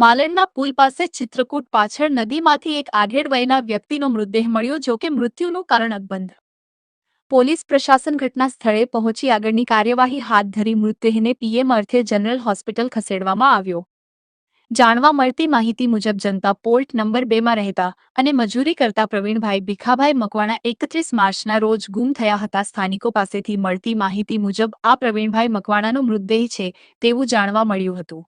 માલણના પુલ પાસે ચિત્રકૂટ પાછળ નદીમાંથી એક આધેડ વયના વ્યક્તિનો મૃતદેહ મળ્યો, જો કે મૃત્યુનું કારણ અકબંધ. પોલીસ પ્રશાસન ઘટના સ્થળે પહોંચી આગળની કાર્યવાહી હાથ ધરી મૃતદેહને પીએમ અર્થે જનરલ હોસ્પિટલ ખસેડવામાં આવ્યો. જાણવા મળતી માહિતી મુજબ જનતા પોર્ટ નંબર 2માં રહેતા અને મજૂરી કરતા પ્રવીણભાઈ ભીખાભાઈ મકવાણા 31 માર્ચના રોજ ગુમ થયા હતા. સ્થાનિકો પાસેથી મળતી માહિતી મુજબ આ પ્રવીણભાઈ મકવાણાનો મૃતદેહ છે તેવું જાણવા મળ્યું હતું.